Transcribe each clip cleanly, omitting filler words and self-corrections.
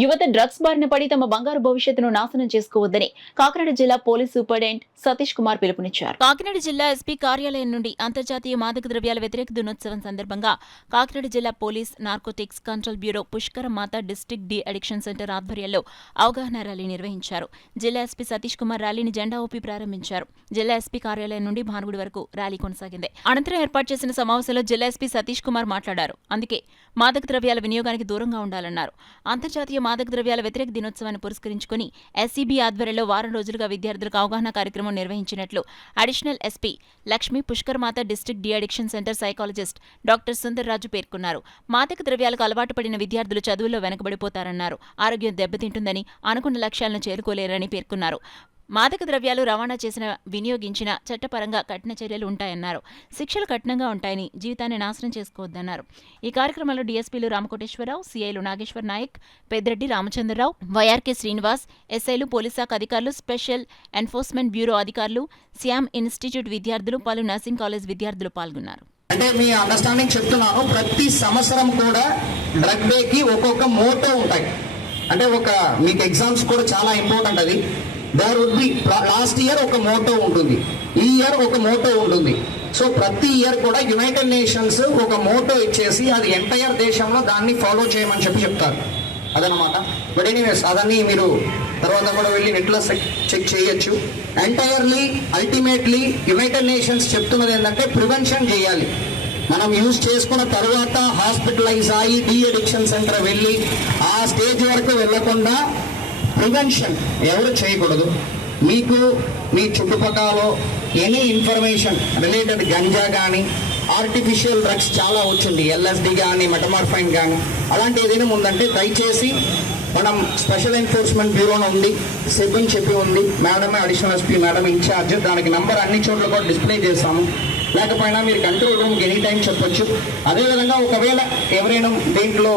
యువత డ్రగ్స్ బారిన పడి తమ బంగారు భవిష్యత్తును నాశనం చేసుకోవద్దని కాకినాడ జిల్లా పోలీస్ సూపరింటెండెంట్ సతీష్ కుమార్ పిలుపునిచ్చారు. కాకినాడ జిల్లా ఎస్పీ కార్యాలయం నుండి అంతర్జాతీయ మాదక ద్రవ్యాల వ్యతిరేక దినోత్సవం సందర్భంగా కాకినాడ జిల్లా పోలీస్ నార్కోటిక్స్ కంట్రోల్ బ్యూరో పుష్కర మాత డిస్ట్రిక్ట్ డి అడిక్షన్ సెంటర్ ఆధ్వర్యంలో అవగాహన ర్యాలీ నిర్వహించారు. జిల్లా ఎస్పీ సతీష్ కుమార్ ర్యాలీని జెండా ఊపి ప్రారంభించారు. జిల్లా ఎస్పీ కార్యాలయం నుండి భానుగుడి వరకు ర్యాలీ కొనసాగింది. అనంతరం ఏర్పాటు చేసిన సమావేశంలో జిల్లా ఎస్పీ సతీష్ కుమార్ మాట్లాడారు. అందుకే మాదక ద్రవ్యాల వినియోగానికి దూరంగా ఉండాలన్నారు. అంతర్జాతీయ మాదక ద్రవ్యాల వ్యతిరేక దినోత్సవాన్ని పురస్కరించుకుని ఎస్సీబీ ఆధ్వర్యంలో వారం రోజులుగా విద్యార్థులకు అవగాహన కార్యక్రమం నిర్వహించినట్లు అడిషనల్ ఎస్పీ లక్ష్మీ పుష్కర్మాత district de addiction centre psychologist doctor Sundarraju పేర్కొన్నారు. మాదక ద్రవ్యాలకు అలవాటు పడిన విద్యార్థులు చదువుల్లో వెనకబడిపోతారన్నారు. ఆరోగ్యం దెబ్బతింటుందని, అనుకున్న లక్ష్యాలను చేరుకోలేరని పేర్కొన్నారు. మాదక ద్రవ్యాలు రవాణా చేసిన, వినియోగించిన చట్టపరంగా కఠిన చర్యలు ఉంటాయన్నారు. శిక్షలు కఠినంగా ఉంటాయని, జీవితాన్ని నాశనం చేసుకోవద్దన్నారు. ఈ కార్యక్రమంలో డీఎస్పీలు రామకోటేశ్వరరావు, సీఐలు నాగేశ్వర్ నాయక్, పెద్దిరెడ్డి రామచంద్రరావు, వైఆర్కే శ్రీనివాస్, ఎస్ఐలు, పోలీస్ శాఖ అధికారులు, స్పెషల్ ఎన్ఫోర్స్మెంట్ బ్యూరో అధికారులు, శ్యామ్ ఇన్స్టిట్యూట్ విద్యార్థులు, పలు నర్సింగ్ కాలేజ్ విద్యార్థులు పాల్గొన్నారు. అంటే మీ అండర్స్టాండింగ్ చెప్తున్నాను. ప్రతి సంవత్సరం కూడా డ్రగ్ డేకి ఒక్కొక్క మోటో ఉంటాయి. అంటే మీకు ఎగ్జామ్స్ కూడా చాలా ఇంపార్టెంట్. అది there would be last year ఒక మోటో ఉంటుంది, ఈ ఇయర్ ఒక మోటో ఉంటుంది. సో ప్రతి ఇయర్ కూడా యునైటెడ్ నేషన్స్ ఒక మోటో ఇచ్చేసి అది ఎంటైర్ దేశంలో దాన్ని ఫాలో చేయమని చెప్తారు. అదనమాట. బట్ ఎనీవేస్ అదన్నీ మీరు తర్వాత కూడా వెళ్ళి నెట్లో చెక్ చేయొచ్చు. ఎంటైర్లీ అల్టిమేట్లీ యునైటెడ్ నేషన్స్ చెప్తున్నది ఏంటంటే ప్రివెన్షన్ చేయాలి. మనం యూజ్ చేసుకున్న తర్వాత హాస్పిటలైజ్ అయ్యి డి అడిక్షన్ సెంటర్ వెళ్ళి ఆ స్టేజ్ వరకు వెళ్లకుండా ప్రివెన్షన్ ఎవరు చేయకూడదు. మీకు మీ చుట్టుపక్కల ఎనీ ఇన్ఫర్మేషన్ రిలేటెడ్ గంజా కానీ ఆర్టిఫిషియల్ డ్రగ్స్ చాలా వచ్చింది, ఎల్ఎస్డి కానీ మెటమార్ఫైన్ కానీ అలాంటి ఏదైనా ఉందంటే దయచేసి మనం స్పెషల్ ఎన్ఫోర్స్మెంట్ బ్యూరోలో ఉంది, సెబ్ అని చెప్పి ఉంది, మేడమే అడిషనల్ ఎస్పీ మేడం ఇన్ఛార్జ్. దానికి నంబర్ అన్ని చోట్ల కూడా డిస్ప్లే చేస్తాము. లేకపోయినా మీరు కంట్రోల్ రూమ్కి ఎనీ టైం చెప్పొచ్చు. అదేవిధంగా ఒకవేళ ఎవరైనా దీంట్లో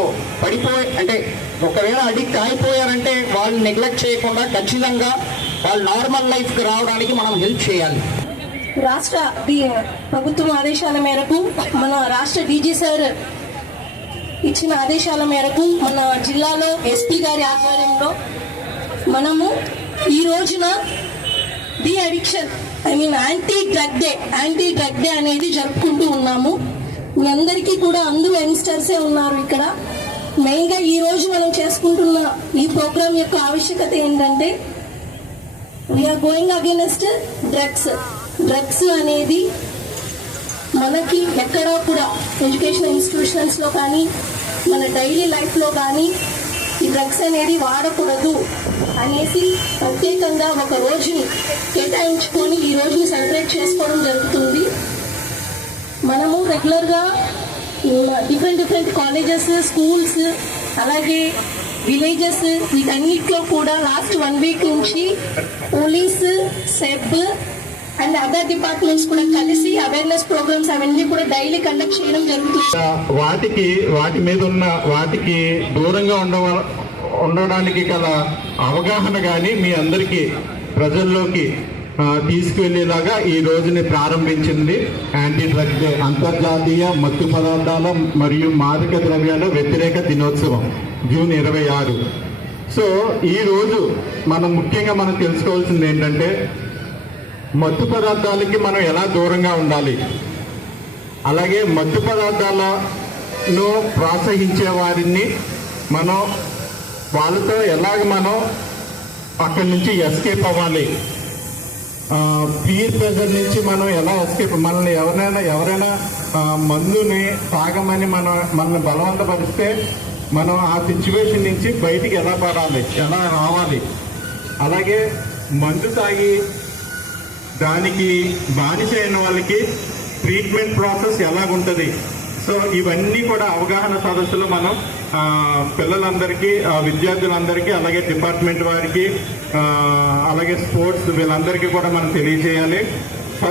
ఒకవేళ అడిక్ట్ అయిపోయారంటే వాళ్ళు నెగ్లెక్ట్ చేయకుండా ఖచ్చితంగా వాళ్ళు నార్మల్ లైఫ్కి రావడానికి మనం హెల్ప్ చేయాలి. రాష్ట్ర ప్రభుత్వం ఆదేశాల మేరకు మన రాష్ట్ర డీజీ సార్ ఇచ్చిన ఆదేశాల మేరకు మన జిల్లాలో ఎస్పీ గారి ఆధ్వర్యంలో మనము ఈ రోజున de addiction anti drug day అనేది జరుపుకుంటూ ఉన్నాము. మీ అందరికీ కూడా అందరూ యంగ్స్టర్సే ఉన్నారు ఇక్కడ. మెయిన్గా ఈ రోజు మనం చేసుకుంటున్న ఈ ప్రోగ్రాం యొక్క ఆవశ్యకత ఏంటంటే వీఆర్ గోయింగ్ అగైనెస్ట్ డ్రగ్స్ అనేది మనకి ఎక్కడా కూడా ఎడ్యుకేషన్ ఇన్స్టిట్యూషన్స్లో కానీ మన డైలీ లైఫ్లో కానీ ఈ డ్రగ్స్ అనేది వాడకూడదు అనేసి ప్రత్యేకంగా ఒక రోజుని కేటాయించుకొని ఈ రోజుని సెలబ్రేట్ చేసుకోవడం జరుగుతుంది. మనము రెగ్యులర్గా డిఫరెంట్ కాలేజెస్, స్కూల్స్, అలాగే విలేజెస్ వీటన్నిటిలో కూడా లాస్ట్ 1 వీక్ నుంచి police, SEB and other departments కూడా కలిసి అవేర్నెస్ ప్రోగ్రామ్స్ అవన్నీ కూడా డైలీ కండక్ట్ చేయడం జరుగుతుంది. వాటి మీద ఉన్న వాటికి దూరంగా ఉండడానికి గల అవగాహన కానీ మీ అందరికీ ప్రజల్లోకి తీసుకువెళ్లేలాగా ఈ రోజుని ప్రారంభించింది యాంటీ డ్రగ్ డే, అంతర్జాతీయ మత్తు పదార్థాల మరియు మాదక ద్రవ్యాల వ్యతిరేక దినోత్సవం జూన్ 26. సో ఈ రోజు మనం ముఖ్యంగా తెలుసుకోవాల్సింది ఏంటంటే మత్తు పదార్థాలకి మనం ఎలా దూరంగా ఉండాలి, అలాగే మత్తు పదార్థాలను ప్రోత్సహించే వారిని వాళ్ళతో ఎలాగ మనం అక్కడి నుంచి ఎస్కేప్ అవ్వాలి, పీర్ ప్రెజర్ నుంచి మనం ఎలా ఎస్కేప్, మనల్ని ఎవరైనా మందుని తాగమని మనల్ని బలవంతపరిస్తే మనం ఆ సిచ్యువేషన్ నుంచి బయటికి ఎలా రావాలి, అలాగే మందు తాగి దానికి బానిస అయిన వాళ్ళకి ట్రీట్మెంట్ ప్రాసెస్ ఎలాగుంటుంది. సో ఇవన్నీ కూడా అవగాహన సదస్సులు మనం పిల్లలందరికీ, విద్యార్థులందరికీ, అలాగే డిపార్ట్మెంట్ వారికి, అలాగే స్పోర్ట్స్ వీళ్ళందరికీ కూడా మనం తెలియజేయాలి.